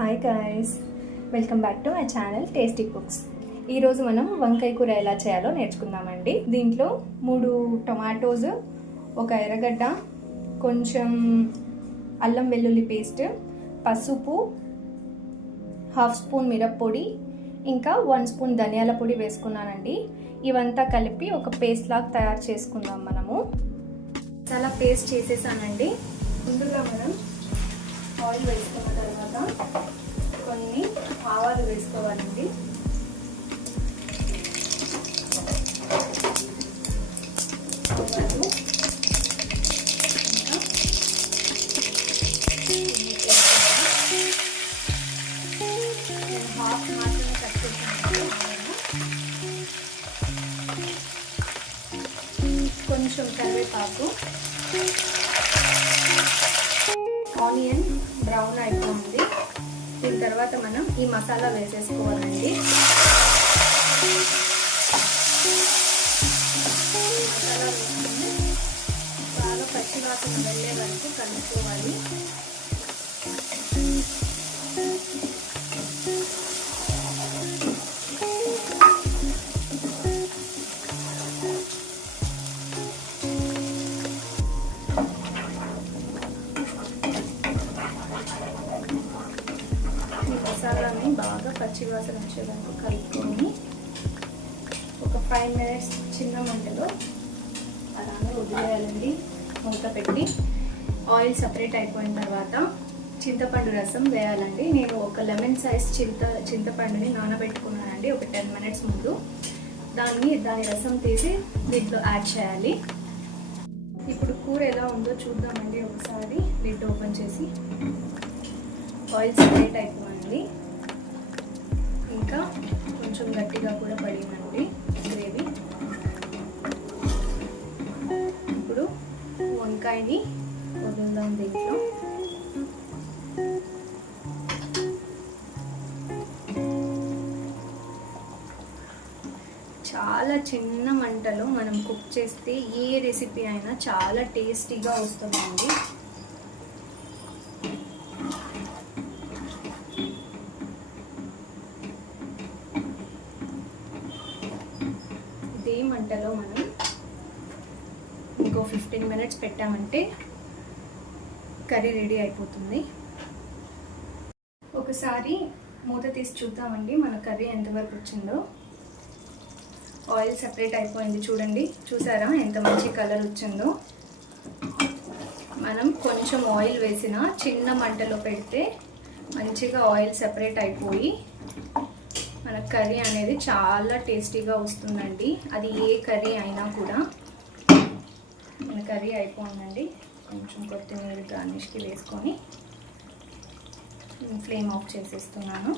Hi guys, welcome back to my channel tasty cooks. ఈరోజు మనం వంకాయ కూర ఎలా చేయాలో నేర్చుకుందామండి. దీంట్లో 3 టొమాటోస్, ఒక ఎర్రగడ్డ, కొంచెం అల్లం వెల్లుల్లి పేస్ట్, పసుపు, 1/2 స్పూన్ మిరప్పొడి, ఇంకా 1 స్పూన్ ధనియాల పొడి వేసుకున్నానండి. ఇవంతా కలిపి ఒక పేస్ట్ లాగా తయారు చేసుకుందాం మనము. చాలా పేస్ట్ చేసేసానండి. ముందుగా మనం ఆయిల్ వేసుకున్న తర్వాత కొన్ని ఆవాలు వేసుకోవాలండి. ఆవాలు, నేను హాఫ్ మాత్రమే కట్ చేసాను. కొంచెం కరివేపాకు, ఆనియన్ బ్రౌన్ అయిపోయింది. దీని తర్వాత మనం ఈ మసాలా వేసేసుకోవాలండి. మసాలా వేసుకుని బాగా పచ్చివాసన వెళ్ళే వరకు కలుపుకోవాలి. మసాలాని బాగా పచ్చివాసన వచ్చే వరకు కలుపుకొని ఒక 5 మినిట్స్ చిన్న మంటలో అలానే వదిలేయాలండి. మూత పెట్టి ఆయిల్ సపరేట్ అయిపోయిన తర్వాత చింతపండు రసం వేయాలండి. నేను ఒక లెమన్ సైజ్ చింతపండుని నానబెట్టుకున్నానండి ఒక 10 మినిట్స్ ముందు. దాని రసం తీసి దీంట్లో యాడ్ చేయాలి. ఇప్పుడు కూర ఎలా ఉందో చూద్దామండి. ఒకసారి లిడ్ ఓపెన్ చేసి ఆయిల్ సపరేట్ అయిపోయింది. ఇంకా కొంచెం గట్టిగా కూడా పడిందండి గ్రేవీ. ఇప్పుడు వంకాయని వదులుదాం దీంట్లో. చాలా చిన్న మంటలో మనం కుక్ చేస్తే ఏ రెసిపీ అయినా చాలా టేస్టీగా వస్తుందండి. ఇదే మంటలో మనం ఇంకో 15 మినిట్స్ పెట్టామంటే కర్రీ రెడీ అయిపోతుంది. ఒకసారి మూత తీసి చూద్దామండి మన కర్రీ ఎంతవరకు వచ్చిందో. ఆయిల్ సెపరేట్ అయిపోయింది చూడండి. చూసారా ఎంత మంచి కలర్ వచ్చిందో. మనం కొంచెం ఆయిల్ వేసిన చిన్న మంటలో పెడితే మంచిగా ఆయిల్ సెపరేట్ అయిపోయి మన కర్రీ అనేది చాలా టేస్టీగా వస్తుందండి. అది ఏ కర్రీ అయినా కూడా. మన కర్రీ అయిపోయిందండి. కొంచెం కొత్తిమీర గార్నిష్కి వేసుకొని ఫ్లేమ్ ఆఫ్ చేసేస్తున్నాను.